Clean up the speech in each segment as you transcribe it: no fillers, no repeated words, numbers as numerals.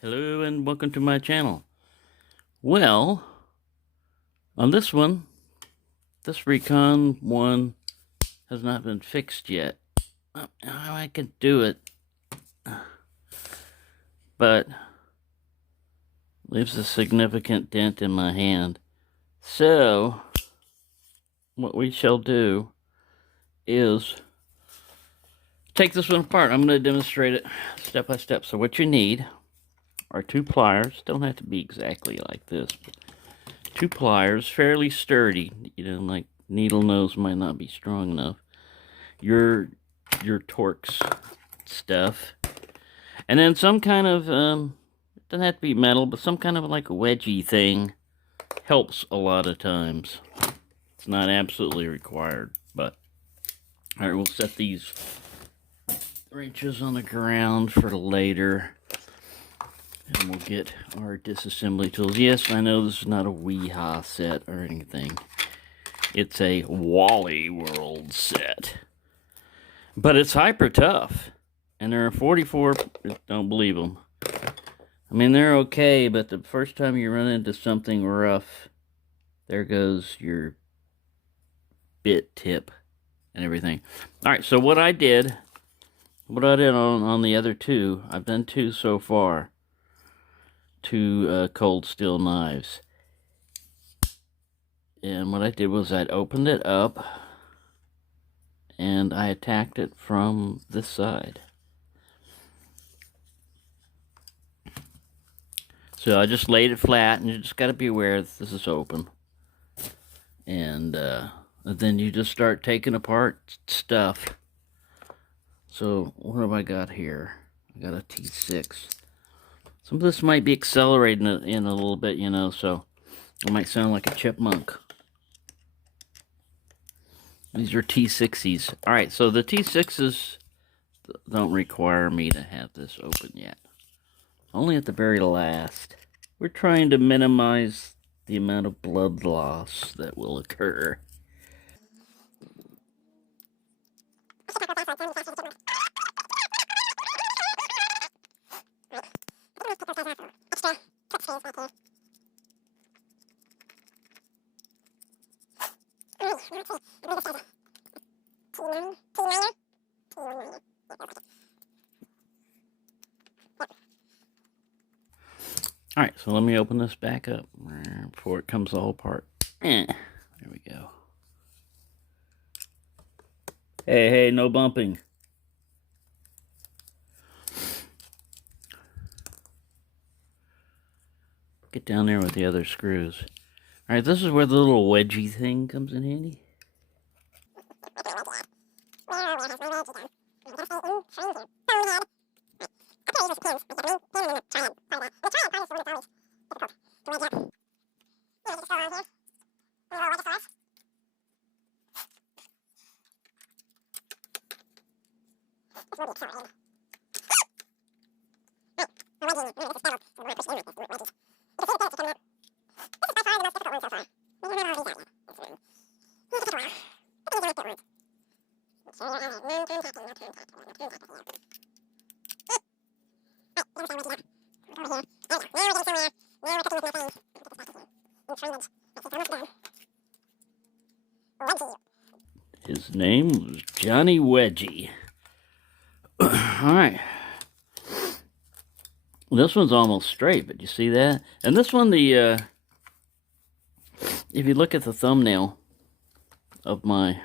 Hello and welcome to my channel. Well, on this one, this Recon one has not been fixed yet. I can do it, but leaves a significant dent in my hand. So, what we shall do is take this one apart. I'm going to demonstrate it step by step. So what you need are two pliers. Don't have to be exactly like this, but two pliers, fairly sturdy. You know, like needle nose might not be strong enough. Your Torx stuff, and then some kind of it doesn't have to be metal, but some kind of like a wedgie thing helps a lot of times. It's not absolutely required, but all right, we'll set these wrenches on the ground for later. And we'll get our disassembly tools. Yes, I know this is not a Weehaw set or anything. It's a Wally World set. But it's hyper tough. And there are 44, don't believe them. I mean, they're okay, but the first time you run into something rough, there goes your bit tip and everything. Alright, so what I did on the other two, I've done two so far. Two cold steel knives. And what I did was I'd opened it up and I attacked it from this side. So I just laid it flat, and you just got to be aware that this is open. And then you just start taking apart stuff. So what have I got here? I got a T6. Some of this might be accelerating in a little bit, you know, so it might sound like a chipmunk. These are T6s. Alright, so the T6s don't require me to have this open yet. Only at the very last. We're trying to minimize the amount of blood loss that will occur. Alright, so let me open this back up before it comes all apart. There we go. Hey, no bumping. Get down there with the other screws. Alright, this is where the little wedgie thing comes in handy. His name was Johnny Wedgie. Alright. This one's almost straight, but you see that? And this one, if you look at the thumbnail of my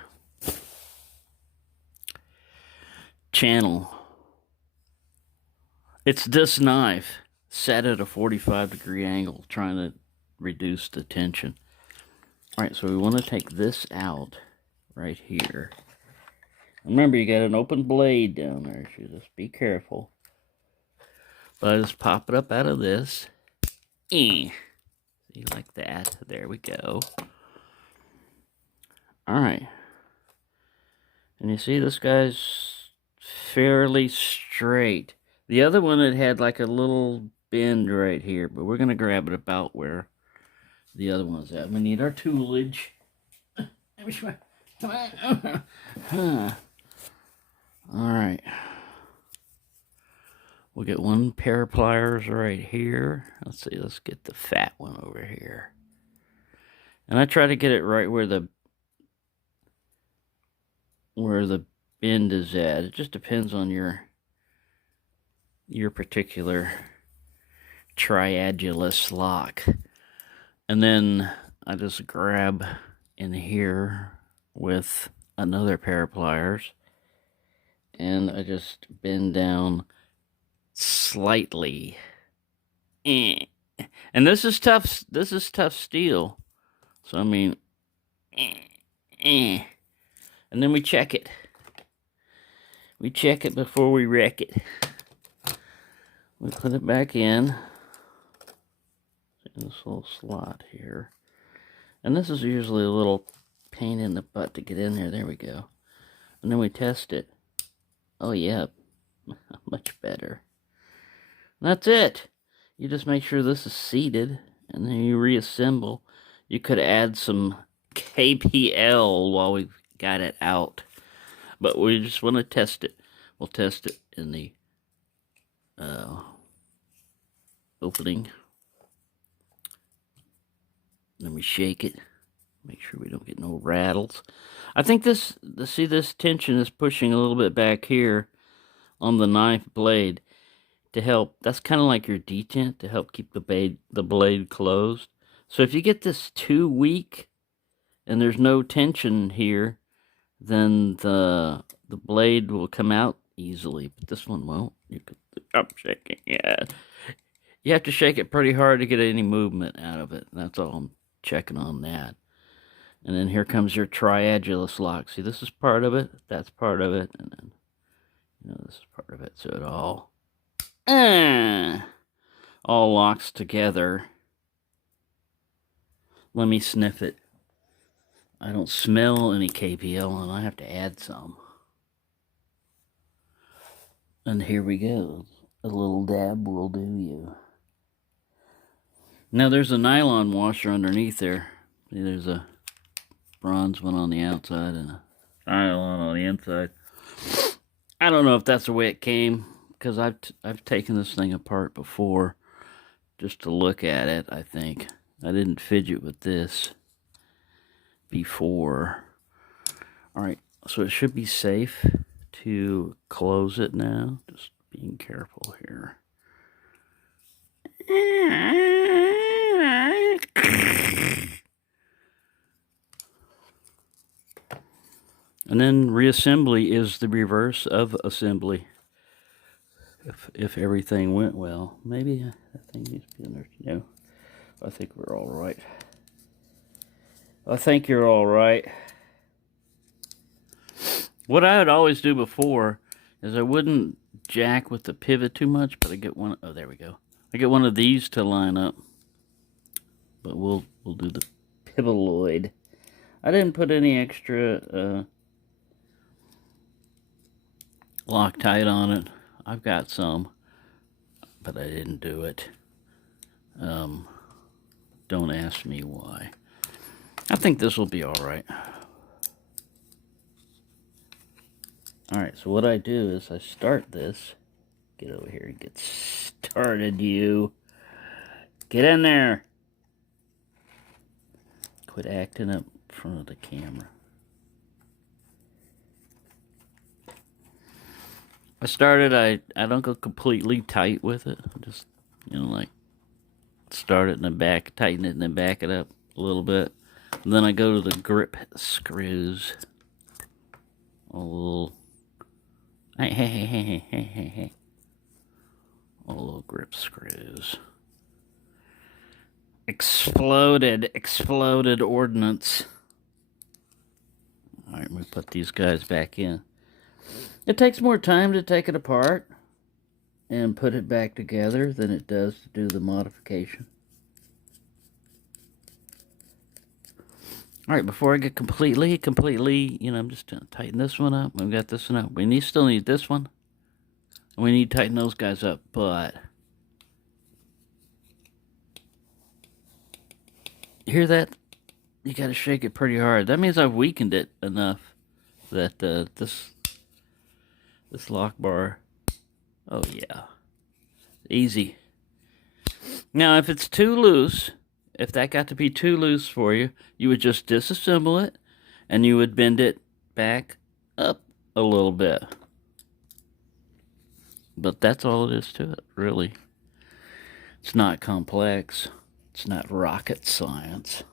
channel, it's this knife set at a 45-degree angle, trying to reduce the tension. Alright, so we want to take this out right here. Remember, you got an open blade down there, so just be careful. But I just pop it up out of this. See, like that. There we go. Alright. And you see, this guy's fairly straight. The other one, it had like a little bend right here, but we're going to grab it about where the other one's at. We need our toolage. Alright. We'll get one pair of pliers right here. Let's see, let's get the fat one over here. And I try to get it right where the bend is at. It just depends on your particular triangulus lock. And then I just grab in here with another pair of pliers, and I just bend down slightly. And this is tough. This is tough steel. So I mean, and then we check it. We check it before we wreck it. We put it back in this little slot here. And this is usually a little pain in the butt to get in there. There we go. And then we test it. Oh yeah, much better. And that's it. You just make sure this is seated, and then you reassemble. You could add some KPL while we've got it out. But we just want to test it. We'll test it in the opening. Then we shake it. Make sure we don't get no rattles. I think this tension is pushing a little bit back here on the knife blade to help. That's kind of like your detent to help keep the blade closed. So if you get this too weak and there's no tension here, then the blade will come out easily, but this one won't. I'm shaking it. You have to shake it pretty hard to get any movement out of it. That's all I'm checking on that. And then here comes your triangulus lock. See, this is part of it. That's part of it. And then, this is part of it. So it all locks together. Let me sniff it. I don't smell any KPL, and I have to add some. And here we go. A little dab will do you. Now there's a nylon washer underneath there. See, there's a bronze one on the outside and a nylon on the inside. I don't know if that's the way it came, because I've taken this thing apart before just to look at it. I think I didn't fidget with this before. All right, so it should be safe to close it now. Just being careful here. And then reassembly is the reverse of assembly. If everything went well. Maybe that thing needs to be in there. No, I think we're all right. I think you're all right. What I would always do before is I wouldn't jack with the pivot too much, but I get one. Oh, there we go. I get one of these to line up. But we'll do the pivotoid. I didn't put any extra Loctite on it. I've got some, but I didn't do it. Don't ask me why. I think this will be all right. All right, so what I do is I start this. Get over here and get started, you. Get in there. Quit acting up in front of the camera. I started, I don't go completely tight with it. I just, like start it in the back, tighten it, and then back it up a little bit. And then I go to the grip screws. A little, hey. A little grip screws. Exploded ordnance. All right, we put these guys back in. It takes more time to take it apart and put it back together than it does to do the modification. All right, before I get completely, I'm just going to tighten this one up. We've got this one up. We still need this one. And we need to tighten those guys up, but you hear that? You got to shake it pretty hard. That means I've weakened it enough that this lock bar, oh yeah, Easy. Now, if it's too loose, if that got to be too loose for you, you would just disassemble it and you would bend it back up a little bit. But that's all it is to it, really. It's not complex. It's not rocket science.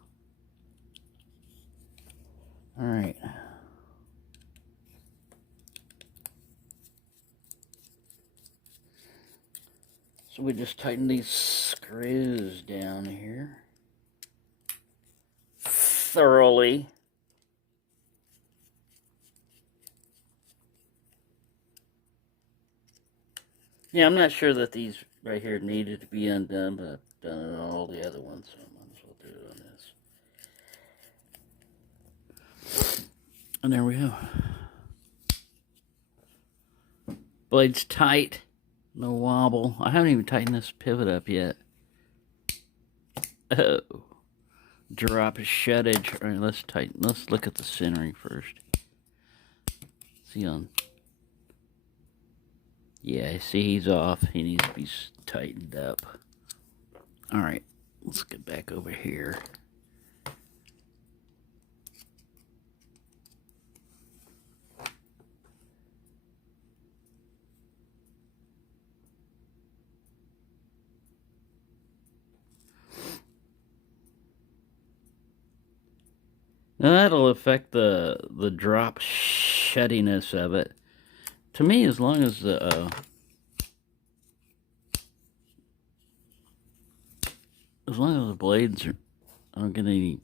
All right. So we just tighten these screws down here thoroughly. Yeah, I'm not sure that these right here needed to be undone, but I've done it on all the other ones, so I might as well do it on this. And there we go. Blade's tight, no wobble. I haven't even tightened this pivot up yet. Oh, drop a shuttage. All right, let's tighten. Let's look at the centering first. See on. Yeah, see he's off. He needs to be tightened up. All right, let's get back over here. Now that'll affect the drop shuttiness of it. To me, as long as the blades aren't getting any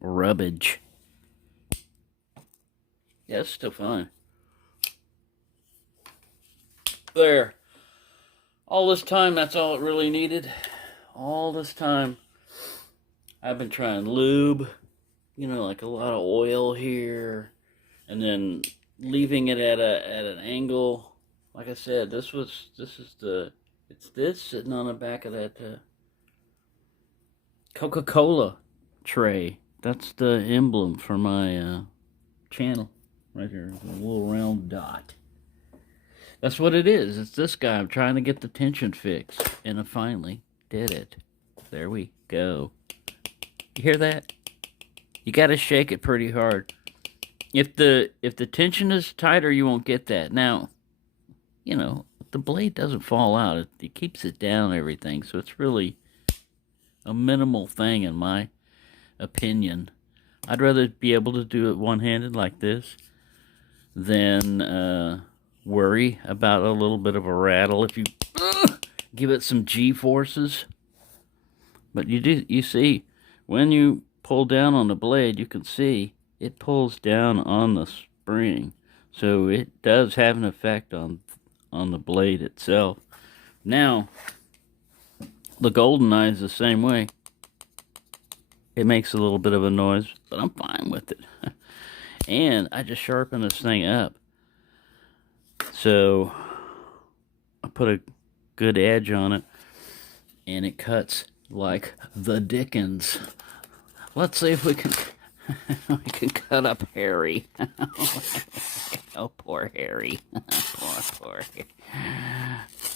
rubbage, yeah, it's still fine. There. All this time, that's all it really needed. All this time, I've been trying lube, you know, like a lot of oil here, and then leaving it at an angle. Like I said, it's this sitting on the back of that Coca-Cola tray. That's the emblem for my channel right here, the little round dot. That's what it is. It's this guy. I'm trying to get the tension fixed, and I finally did it. There we go. You hear that? You got to shake it pretty hard. If the tension is tighter, you won't get that. Now, you know, the blade doesn't fall out. It keeps it down and everything, so it's really a minimal thing in my opinion. I'd rather be able to do it one-handed like this than worry about a little bit of a rattle if you give it some G-forces. But you see, when you pull down on the blade, you can see it pulls down on the spring. So it does have an effect on the blade itself. Now, the GoldenEye is the same way. It makes a little bit of a noise, but I'm fine with it. And I just sharpen this thing up. So I put a good edge on it, and it cuts like the Dickens. Let's see if we can cut up Harry. Oh, poor Harry.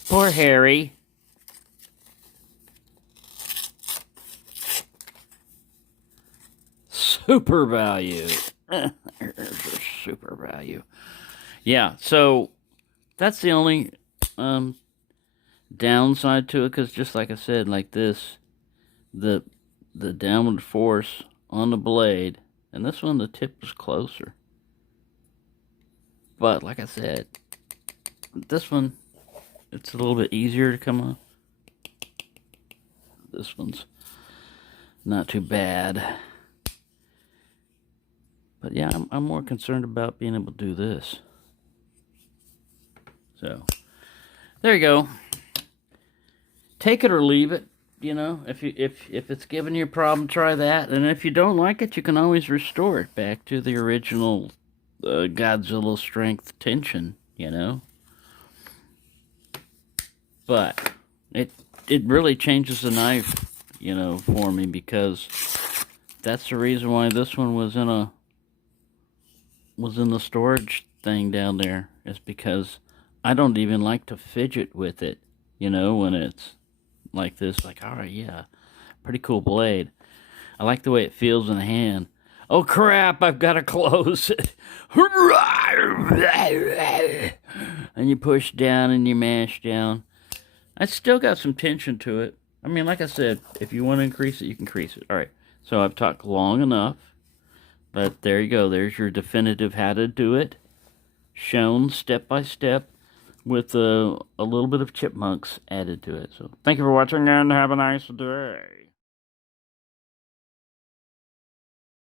Poor Harry. Super value. There's super value. Yeah, so that's the only downside to it, because just like I said, like this, the downward force on the blade, and this one, the tip was closer. But like I said, this one, it's a little bit easier to come off. This one's not too bad. But yeah, I'm more concerned about being able to do this. So, there you go. Take it or leave it. You know, if it's giving you a problem, try that. And if you don't like it, you can always restore it back to the original Godzilla strength tension. You know, but it really changes the knife. You know, for me, because that's the reason why this one was in the storage thing down there, is because I don't even like to fidget with it. You know, when it's like this, like, all right, yeah, pretty cool blade. I like the way it feels in the hand. Oh crap, I've got to close it. And you push down and you mash down. It's still got some tension to it. I mean, like I said, if you want to increase it, you can increase it. All right, so I've talked long enough. But there you go. There's your definitive how to do it. Shown step by step with a little bit of chipmunks added to it. So thank you for watching and have a nice day.